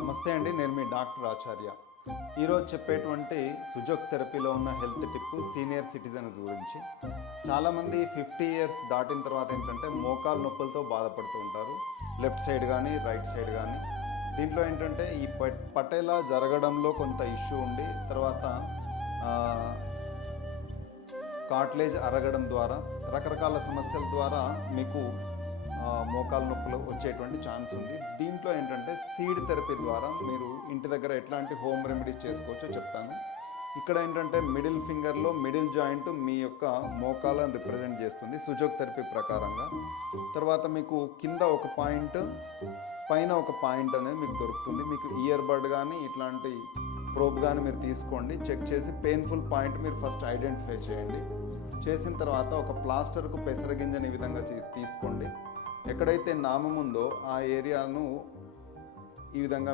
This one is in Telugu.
నమస్తే అండి, నేను మీ డాక్టర్ ఆచార్య. ఈరోజు చెప్పేటువంటి సుజోక్ థెరపీలో ఉన్న హెల్త్ టిప్ సీనియర్ సిటిజన్స్ గురించి. చాలామంది 50 ఇయర్స్ దాటిన తర్వాత ఏంటంటే మోకాలు నొప్పులతో బాధపడుతూ ఉంటారు, లెఫ్ట్ సైడ్ కానీ రైట్ సైడ్ కానీ. దీంట్లో ఏంటంటే ఈ పటేలా జరగడంలో కొంత ఇష్యూ ఉండి తర్వాత కార్టిలేజ్ అరగడం ద్వారా రకరకాల సమస్యల ద్వారా మీకు మోకాలు నొప్పులు వచ్చేటువంటి ఛాన్స్ ఉంది. దీంట్లో ఏంటంటే సీడ్ థెరపీ ద్వారా మీరు ఇంటి దగ్గర ఎట్లాంటి హోమ్ రెమెడీస్ చేసుకోవచ్చో చెప్తాను. ఇక్కడ ఏంటంటే మిడిల్ ఫింగర్లో మిడిల్ జాయింట్ మీ యొక్క మోకాలను రిప్రజెంట్ చేస్తుంది సుజోక్ థెరపీ ప్రకారంగా. తర్వాత మీకు కింద ఒక పాయింట్, పైన ఒక పాయింట్ అనేది మీకు దొరుకుతుంది. మీకు ఇయర్ బడ్ కానీ ఇట్లాంటి ప్రోబ్ కానీ మీరు తీసుకోండి, చెక్ చేసి పెయిన్ఫుల్ పాయింట్ మీరు ఫస్ట్ ఐడెంటిఫై చేయండి. చేసిన తర్వాత ఒక ప్లాస్టర్కు పెసరగింజని ఈ విధంగా తీసుకోండి. ఎక్కడైతే నామం ఉందో ఆ ఏరియాను ఈ విధంగా